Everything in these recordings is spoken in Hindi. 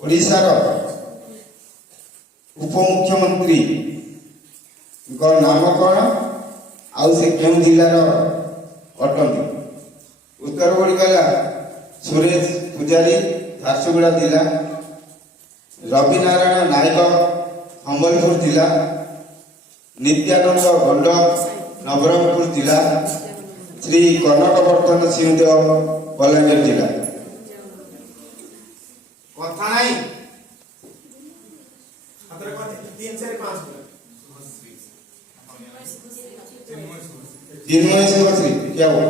ओडिशार उपमुख्यमंत्री नाम कौन आउ से क्यों जिलार अटंती उत्तर गुड़ी गला सुरेश पूजारी झारसुगुड़ा जिला, रवि नारायण नायक संबलपुर जिला, नित्यानंद गंड नवरंगपुर जिला, श्री कनकवर्धन सिंहदेव बलांगीर जिला। कथा नहीं चिन्मय शुभश्री क्या हो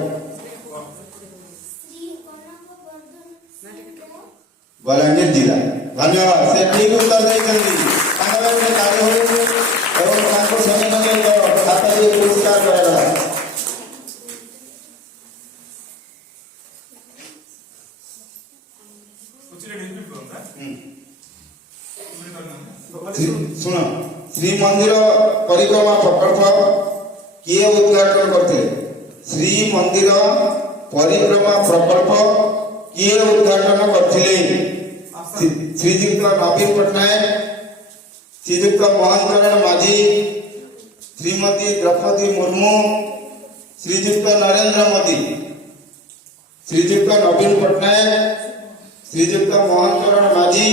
बलांगीर जिला। धन्यवाद से ठीक उत्तर पुरस्कार करा। सुनो श्री मंदिर परिक्रमा प्रकल्प किए उद्घाटन करते? श्री मंदिर परिक्रमा प्रकल्प किए उद्घाटन करते? श्रीजुक्त नवीन पट्टनायक, श्रीजुक्त मोहन चरण माझी, श्रीमती द्रौपदी मुर्मू, श्रीजुक्त नरेंद्र मोदी। श्रीजुक्त नवीन पट्टनायक, श्रीजुक्त मोहन चरण माझी,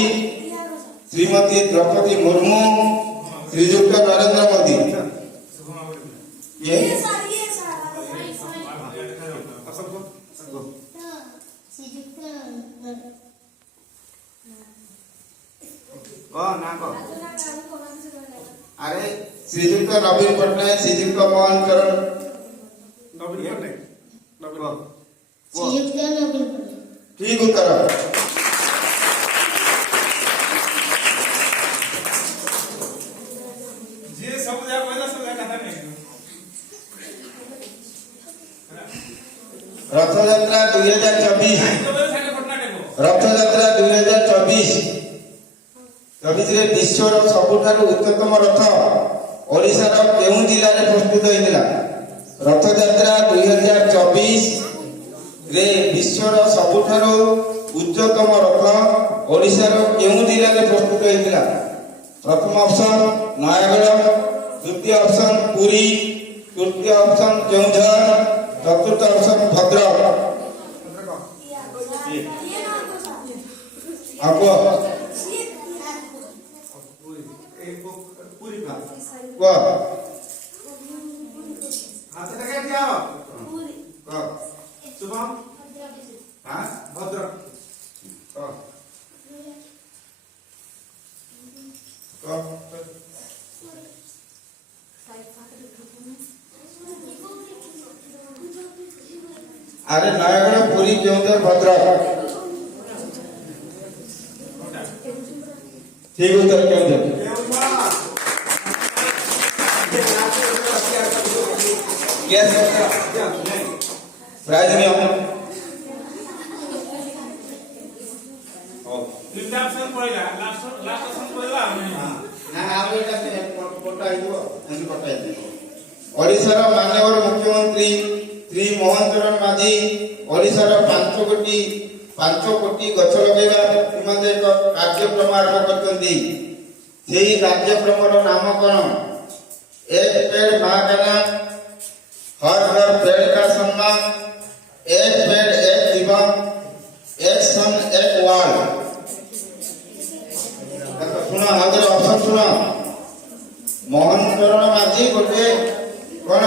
श्रीमती द्रौपदी मुर्मू, श्रीजुक्त नरेंद्र मोदी। ये अरे श्रीजुक्त नवीन पट्टनायक, श्रीजुक्त मोहन चरण ठीक उत्तर। रथयात्रा 2024 रथयात्रा 2024 विश्वर सबुठारु उच्चतम रथ ओडिशार केउं जिल्ला रे प्रस्तुत होइतिला? रथयात्रा 2024 रे विश्वर सबुठारु उच्चतम रथ ओडिशार केउं जिल्ला रे प्रस्तुत होइतिला? प्रथम ऑप्शन नयागढ़, द्वितीय ऑप्शन पुरी, तृतीय ऑप्शन केउंझर, चतुर्थ ऑप्शन भद्रक। आपको अरे नयागढ़, पुरी, केउंझर, भद्रक। ठीक उत्तर केउंझर। प्राइज नहीं होगा ओडिशार माननीय मुख्यमंत्री श्री मोहन चरण माझी ओडिशार 5 कोटी गछ लगेगा निमंते एक कार्यक्रम आरंभ करते। सेही कार्यक्रम नाम कौन? एक पेड़ मां का नाम, हर घर पेड़ का सम्मान, एक पेड़ एक जीवन, एक सन एक वार्ड। सुना आगे ऑप्शन सुना। मोहन चरण माझी गोटे कौन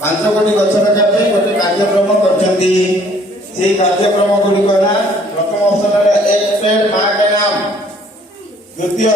5 कोटी गछ लगा गोटे कार्यक्रम करछंती। से कार्यक्रम गुड़िक प्रथम ऑप्शन एक पेड़ मां का नाम, द्वितीय